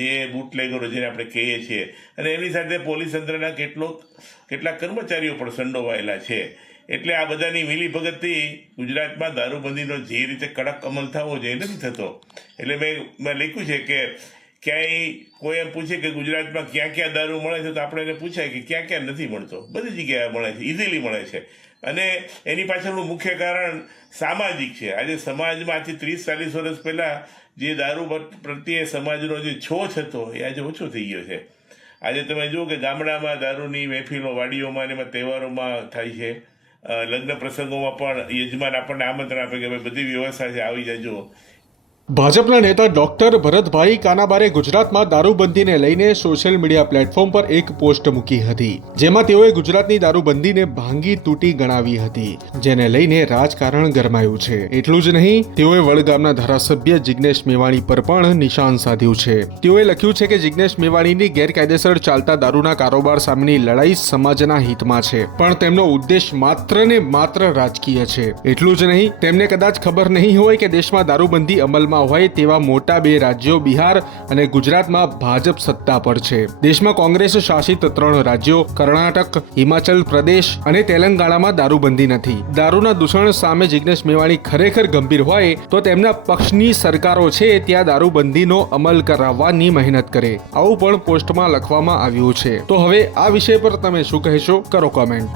જે બુટલેગરો જેને આપણે કહીએ છીએ, અને એની સાથે પોલીસ તંત્રના કેટલાક કર્મચારીઓ પણ સંડોવાયેલા છે. એટલે આ બધાની મિલીભગતથી ગુજરાતમાં દારૂબંધીનો જે રીતે કડક અમલ થવો જોઈએ નથી થતો. એટલે મેં લખ્યું છે કે ક્યાંય કોઈ એમ પૂછે કે ગુજરાતમાં ક્યાં ક્યાં દારૂ મળે છે, તો આપણે એને પૂછાય કે ક્યાં ક્યાં નથી મળતો. બધી જગ્યાએ મળે છે, ઇઝીલી મળે છે. અને એની પાછળનું મુખ્ય કારણ સામાજિક છે. આજે સમાજમાં આજથી 30-40 વર્ષ પહેલાં જે દારૂ પ્રત્યે સમાજનો જે છોછ હતો એ આજે ઓછો થઈ ગયો છે. આજે તમે જુઓ કે ગામડામાં દારૂની મહેફિલો વાડીઓમાં અને એમાં તહેવારોમાં થાય છે. લગ્ન પ્રસંગોમાં પણ યજમાન આપણને આમંત્રણ આપે કે ભાઈ બધી વ્યવસ્થા છે, આવી જજો. ભાજપના નેતા ડોક્ટર ભરતભાઈ કાનાબારે ગુજરાતમાં દારૂબંધીને લઈને સોશિયલ મીડિયા પ્લેટફોર્મ પર એક પોસ્ટ મૂકી હતી, જેમાં તેઓએ ગુજરાતની દારૂબંધીને ભાંગી તૂટી ગણાવી હતી, જેને લઈને રાજકારણ ગરમાયું છે. એટલું જ નહીં, તેઓએ વડગામના ધારાસભ્ય જિગ્નેશ મેવાણી પર પણ નિશાન સાધ્યું છે. તેઓએ લખ્યું છે કે જિગ્નેશ મેવાણીની ગેરકાયદેસર ચાલતા દારૂના કારોબાર સામેની લડાઈ સમાજના હિતમાં છે, પણ તેમનો ઉદ્દેશ માત્ર ને માત્ર રાજકીય છે. એટલું જ નહીં, તેમને કદાચ ખબર નહીં હોય કે દેશમાં દારૂબંધી અમલમાં હોય તેવા મોટા 2 રાજ્યો બિહાર અને ગુજરાતમાં ભાજપ સત્તા પર છે. દેશમાં કોંગ્રેસ શાસિત 3 રાજ્યો કર્ણાટક, હિમાચલ પ્રદેશ અને તેલંગાણામાં દારૂબંધી નથી. દારૂના દૂષણ સામે જિગ્નેશ મેવાણી ખરેખર ગંભીર હોય તો તેમના પક્ષની સરકારો છે ત્યાં દારૂબંધીનો અમલ કરાવવાની મહેનત કરે. આવું પણ પોસ્ટમાં લખવામાં આવ્યું છે. તો હવે આ વિષય પર તમે શું કહેશો? કરો કોમેન્ટ.